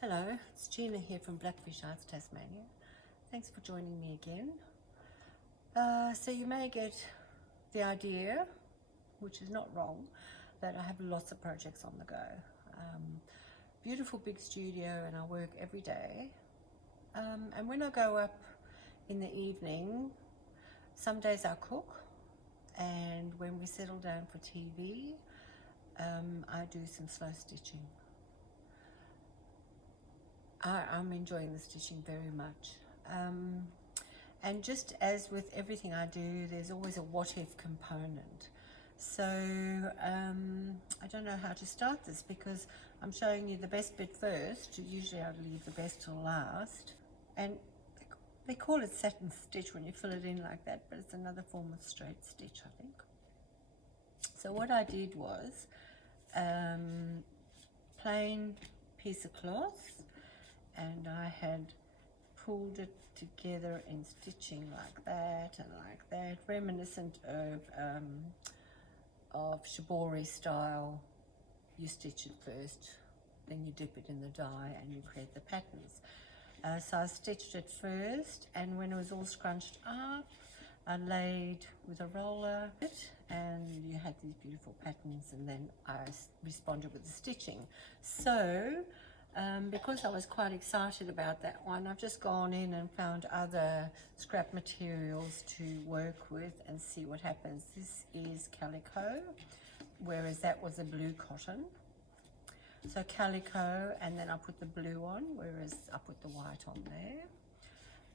Hello, it's Gina here from Blackfish Arts, Tasmania. Thanks for joining me again. So you may get the idea, which is not wrong, that I have lots of projects on the go. Beautiful big studio and I work every day. And when I go up in the evening, some days I cook, and when we settle down for TV, I do some slow stitching. I'm enjoying the stitching very much. And just as with everything I do, there's always a what-if component. So I don't know how to start this because I'm showing you the best bit first. Usually I'd leave the best till last. And they call it satin stitch when you fill it in like that, but it's another form of straight stitch, I think. So what I did was plain piece of cloth, and I had pulled it together in stitching like that, reminiscent of shibori style. You stitch it first, then you dip it in the dye and you create the patterns. So I stitched it first, and when it was all scrunched up, I laid with a roller, and you had these beautiful patterns, and then I responded with the stitching. So because I was quite excited about that one, I've just gone in and found other scrap materials to work with and see what happens. This is calico, whereas that was a blue cotton. So calico, and then I put the blue on, whereas I put the white on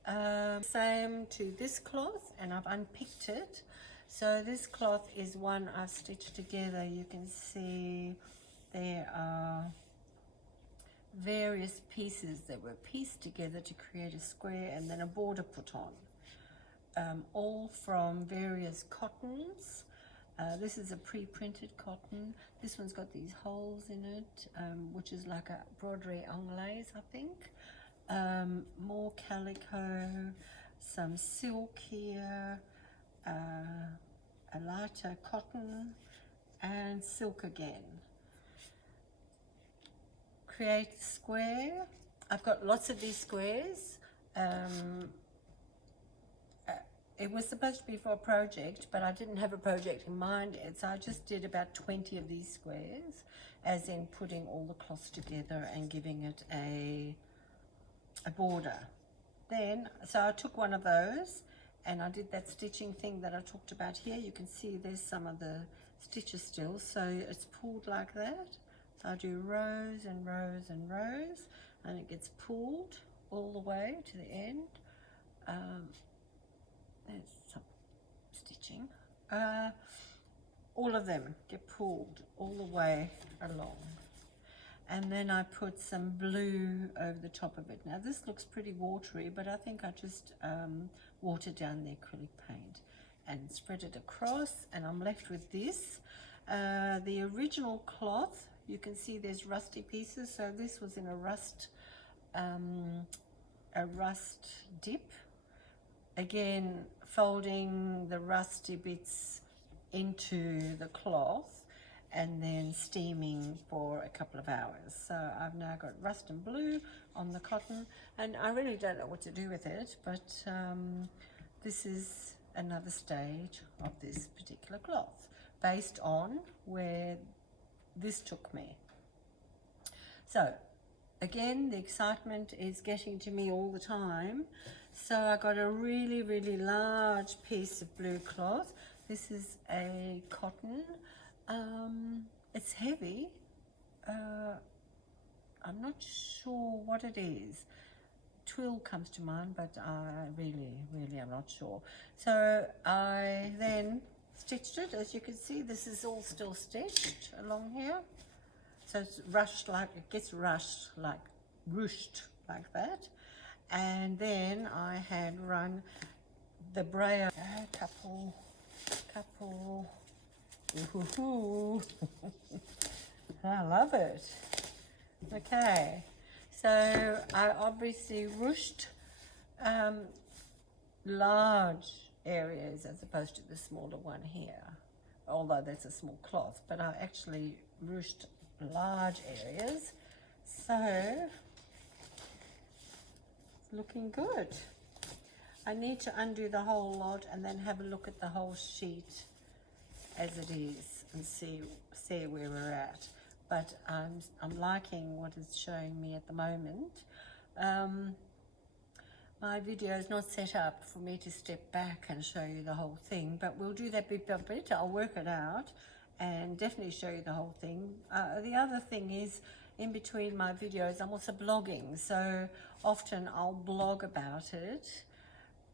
there. Same to this cloth, and I've unpicked it. So this cloth is one I've stitched together. You can see there are various pieces that were pieced together to create a square and then a border put on, all from various cottons. This is a pre-printed cotton. This one's got these holes in it, which is like a broderie anglaise, I think. More calico, some silk here, a lighter cotton, and silk again. Create the square. I've got lots of these squares. It was supposed to be for a project, but I didn't have a project in mind yet, so I just did about 20 of these squares, as in putting all the cloths together and giving it a border. Then, so I took one of those and I did that stitching thing that I talked about here. You can see there's some of the stitches still, so it's pulled like that. So I do rows and rows and rows, and it gets pulled all the way to the end. There's some stitching. All of them get pulled all the way along. And then I put some blue over the top of it. Now this looks pretty watery, but I think I just watered down the acrylic paint and spread it across, and I'm left with this. The original cloth, you can see there's rusty pieces, so this was in a rust dip. Again, folding the rusty bits into the cloth and then steaming for a couple of hours. So I've now got rust and blue on the cotton, and I really don't know what to do with it, but this is another stage of this particular cloth based on where this took me. So again, the excitement is getting to me all the time. So I got a really, really large piece of blue cloth. This is a cotton. It's heavy. I'm not sure what it is. Twill comes to mind, but I really am not sure. So I then stitched it. As you can see, this is all still stitched along here. So it's rushed like, it gets rushed like, ruched like that. And then I had run the brayer, couple, ooh, I love it. Okay, so I obviously ruched large areas as opposed to the smaller one here, although that's a small cloth, but I actually ruched large areas. So looking good. I need to undo the whole lot and then have a look at the whole sheet as it is and see where we're at. But I'm liking what it's showing me at the moment. My video is not set up for me to step back and show you the whole thing, but we'll do that bit by bit. I'll work it out and definitely show you the whole thing. The other thing is, in between my videos, I'm also blogging. So often I'll blog about it,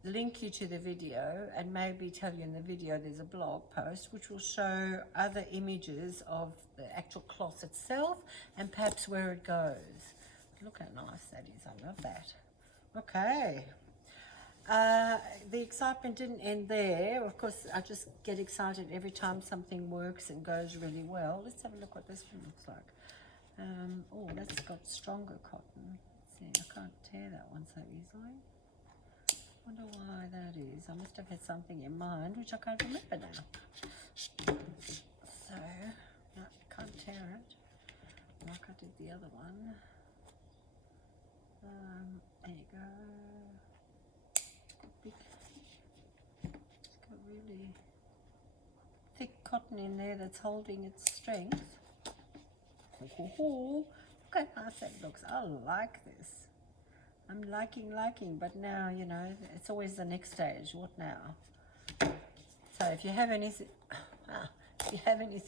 link you to the video, and maybe tell you in the video there's a blog post which will show other images of the actual cloth itself and perhaps where it goes. Look how nice that is. I love that. Okay. The excitement didn't end there. Of course, I just get excited every time something works and goes really well. Let's have a look what this one looks like. Oh, that's got stronger cotton. Let's see, I can't tear that one so easily. Wonder why that is. I must have had something in mind which I can't remember now. So, no, can't tear it like I did the other one. There you go. It's got really thick cotton in there that's holding its strength. Look how nice that looks. I like this. I'm liking, but now, you know, it's always the next stage. What now? So if you have any